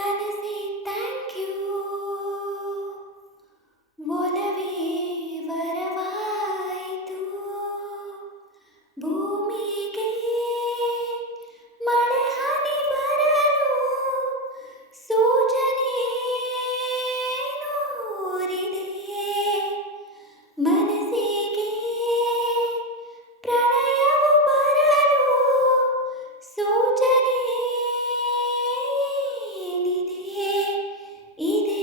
ಕನಸೆ thank you ಒಲವೇ ವರವಾಯಿತು ಭೂಮಿಗೆ ಮಳೆ ಹನಿ ಬರಲು ಸೂಚನೆ ನೋರಿದೆ ಮನಸ್ಸಿಗೆ ಪ್ರಣಯವು ಬರಲು ಸೂಚನೆ ಏನಿದೆ ಇದೆ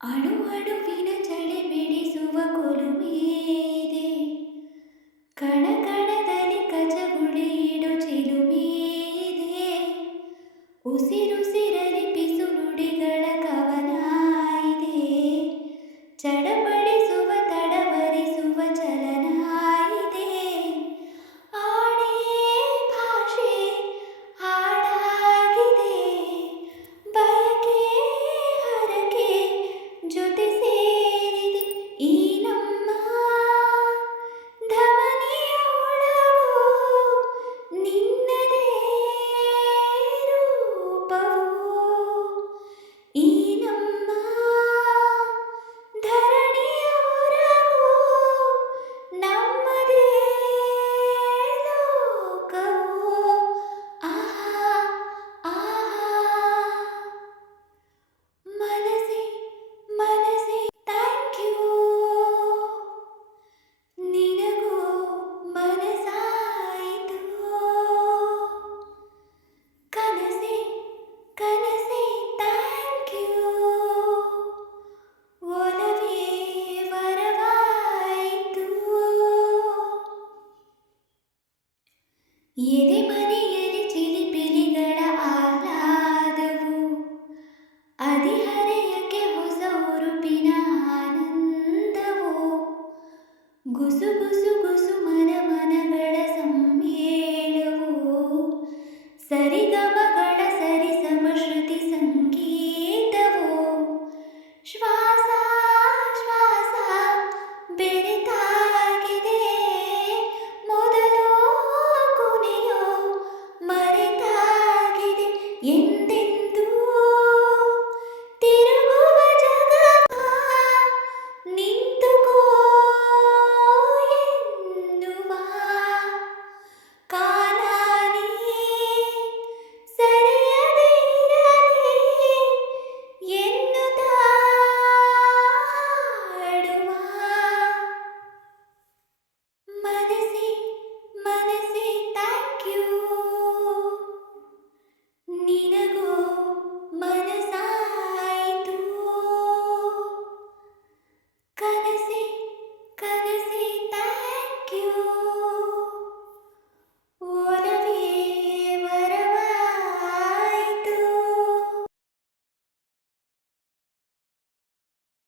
ಅಣು ಅಣುವಿನ ಚಳಿ ಬಿಡಿಸುವ ಕೊಲುಮೆ ಇದೆ ಕಣ ಕಣದಲ್ಲಿ ಕಚಗುಳಿಯಿಡು ಚಿಲುಮೆ ಇದೆ ಉಸಿರುಸಿರಲಿ ಪಿಸು ನುಡಿಗಳ ಕವನ ಇದೆ ಚಡಪಡಿಸುವ ತಡವರಿಸುವ ಚಲನ ಇದೆ ಆಣೆ ಭಾಷೆ ಹಾಡಾಗಿದೆ ಬಯಕೆ ಹರಕೆ ಜೊತೆ ಸೇರಿದೆ ಈ ನಮ್ಮ ಧಮನಿಯ ಒಳಗೂ ನಿನ್ನದೇ ರೂಪವು ಈ ನಮ್ಮ ಧರಣಿಯ ಹೊರಗೂ ನಮ್ಮದೇ ಲೋಕವು ಆಹಾ ಆಹಾ ಮನಸ್ಸೇ ಮನಸ್ಸೇ ಥ್ಯಾಂಕ್ ಯು ನಿನಗೂ ಮನಸಾಯಿತು ಕನಸೇ ಕನಸೇ ಥ್ಯಾಂಕ್ ಯು ಒಲವೇ ವರವಾಯಿತು ಎದೆ ಮನೆಯಲ್ಲಿ ಚಿಲಿಪಿಲಿಗಳ ಆಹ್ಲಾದವು ಹದಿಹರೆಯಕ್ಕೆ ಹೊಸ ಉರುಪಿನ ಆನಂದವು ಗುಸು ಗುಸು ಗುಸು ಮನಗಳ ಸಮ್ಮೇಳವು ಸರಿಗಮಗಳ ಸರಿಸಮ ಶ್ರುತಿ ಸಂಗೀತವು ಶ್ವಾಸ ಶ್ವಾಸ ಬೆರೆತಾಗಿದೆ ಮೊದಲು ಕೊನೆಯೋ ಮರೆತಾಗಿದೆ